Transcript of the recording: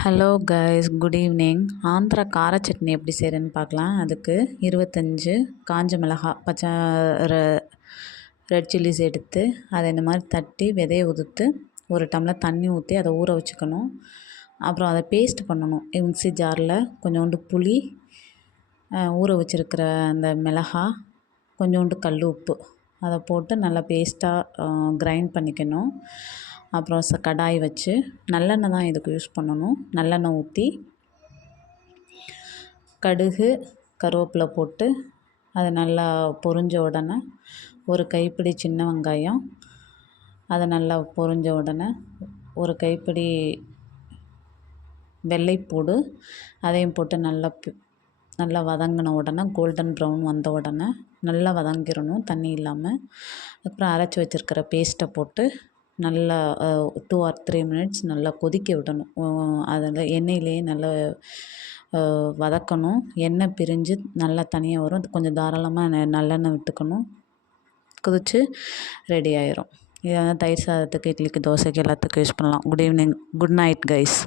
Hello guys, good evening. Andhra கார சட்னி எப்படி செய்கிறேன்னு பார்க்கலாம். அதுக்கு 25 காஞ்ச மிளகாய், பச்சை ரெட் சில்லிஸ் எடுத்து அதை இந்த மாதிரி தட்டி விதைய உதுத்து ஒரு டம்ளர் தண்ணி ஊற்றி அதை ஊற வச்சுக்கணும். அப்புறம் அதை பேஸ்ட் பண்ணணும். மிக்ஸி ஜாரில் கொஞ்சோண்டு புளி, ஊற வச்சுருக்கிற அந்த மிளகாய், கொஞ்சோண்டு கல் உப்பு அதை போட்டு நல்லா பேஸ்ட்டாக கிரைண்ட் பண்ணிக்கணும். அப்புறம் கடாய் வச்சு நல்லெண்ணெய் தான் இதுக்கு யூஸ் பண்ணணும். நல்லெண்ணெய் ஊற்றி கடுகு கருவேப்பிலை போட்டு அது நல்லா பொரிஞ்ச உடனே ஒரு கைப்பிடி சின்ன வெங்காயம், அதை நல்லா பொரிஞ்ச உடனே ஒரு கைப்பிடி வெள்ளைப்பூடு அதையும் போட்டு நல்லா வதங்கின உடனே கோல்டன் ப்ரௌன் வந்த உடனே நல்லா வதங்கிடணும் தண்ணி இல்லாமல். அப்புறம் அரைச்சி வச்சுருக்கிற பேஸ்ட்டை போட்டு நல்லா 2 or 3 minutes நல்லா கொதிக்க விடணும். அதில் எண்ணெயிலேயே நல்லா வதக்கணும். எண்ணெய் பிரிஞ்சு நல்லா தனியாக வரும். அது கொஞ்சம் தாராளமாக நல்லெண்ணெய் விட்டுக்கணும். கொதித்து ரெடி ஆயிரும். இதை வந்து தயிர் சாதத்துக்கு, இட்லிக்கு, தோசைக்கு எல்லாத்துக்கும் யூஸ் பண்ணலாம். Good evening, good night guys.